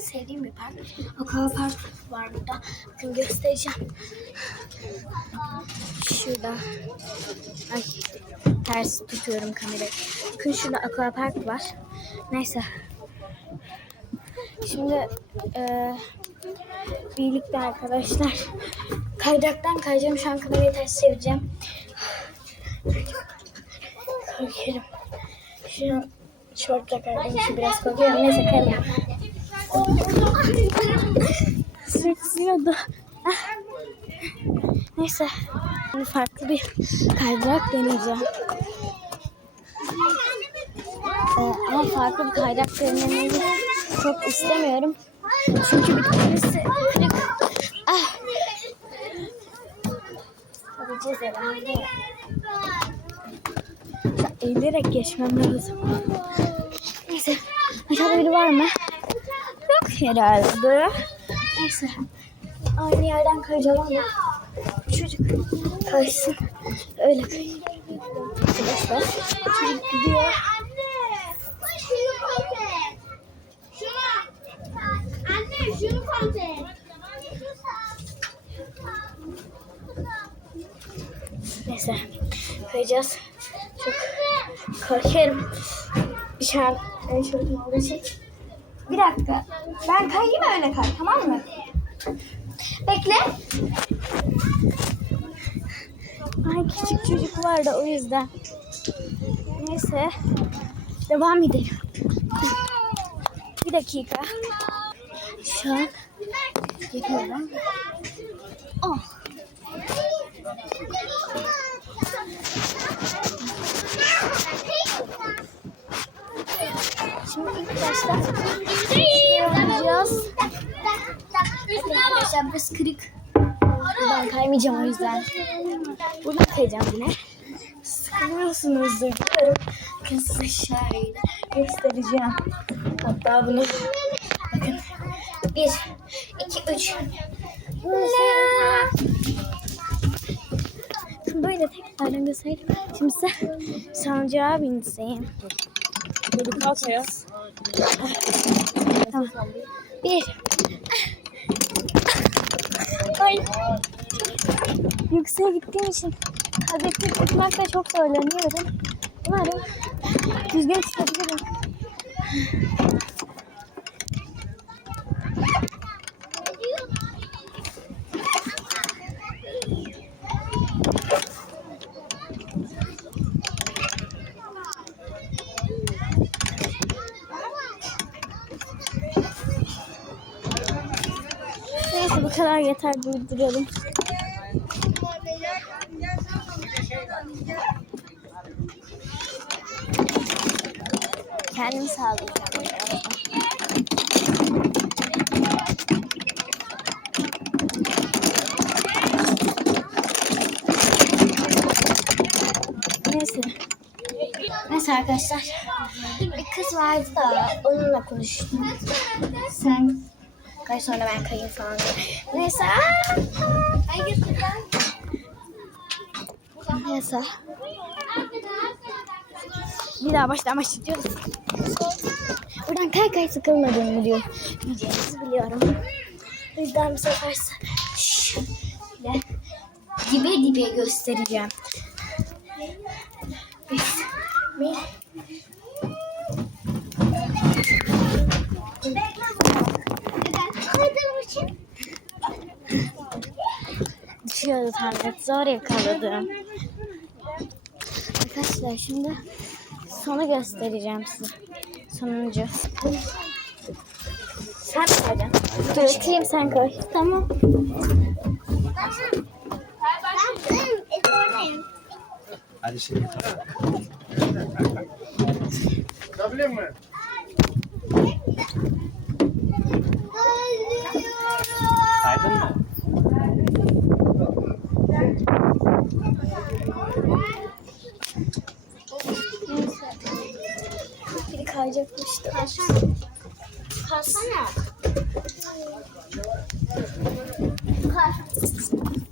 Sevdiğim bir park. Aqua Park var burada. Bakın göstereceğim. Şurada. Ay ters tutuyorum kamerayı. Bakın şurada Aqua Park var. Neyse. Şimdi eee birlikte arkadaşlar kaydıraktan kayacağım. Şu an kamerayı ters çevireceğim. Korkuyorum. Şu an şortla kaydığım için biraz korkuyorum. Neyse kayalım. Sırtıyordu. Ah. Neyse. Farklı bir kaydırak deneyeceğim. Ee, ama farklı bir kaydırak denemeyi çok istemiyorum. Çünkü bir tanesi kırık. Ah. Gideceğiz herhalde. Eğilerek geçmem lazım. Neyse. Aşağıda biri var mı? Herhalde. Neyse. Aynı yerden kayacağım ama çocuk kaysın. Öyle kayayım. Arkadaşlar çocuk gidiyor. Neyse kayacağız. Çok korkuyorum. Şu an en şortum olduğu için. Bir dakika. Ben kayayım öyle kay tamam mı? Bekle. Ay küçük çocuk var da o yüzden. Neyse. Devam edelim. Bir dakika. Şu an gidiyorum. Oh. Şimdi şuraya oynayacağız. Arkadaşlar burası kırık. Ben kaymayacağım o yüzden. Buradan kayacağım yine. Sıkılıyorsunuzdur diyorum. Size şöyle göstereceğim. Hatta bunu bakın. Bir, iki, üç. Böyle tekrardan göstereyim. Şimdi size sancağa binseyim. Hadi kalk ya. Tamam. Bir. Ay. Yükseğe gittiğim için kadeti tutmakta çok zorlanıyorum. Umarım düzgün tutabilirim. Bu kadar yeter durduralım. Kendim sağlayacağım. Neyse. Neyse arkadaşlar. Bir kız vardı da onunla konuştum. Sen kay sonra ben kayayım falan. Neyse. Hayır ben. Neyse. Bir daha baştan başlıyoruz. Buradan kay kay sıkılmadığımı diyor. Diyeceğinizi biliyorum. O yüzden bu sefer şöyle dibe dibe göstereceğim. Bir, bir, Tablet. Zor yakaladım. Arkadaşlar şimdi sonu göstereceğim size. Sonuncu. Sen mi koyacaksın? Dur atayım sen koy. Tamam. Hadi şimdi Kaydın işte. Kalsana. Kalsana. Kalsana.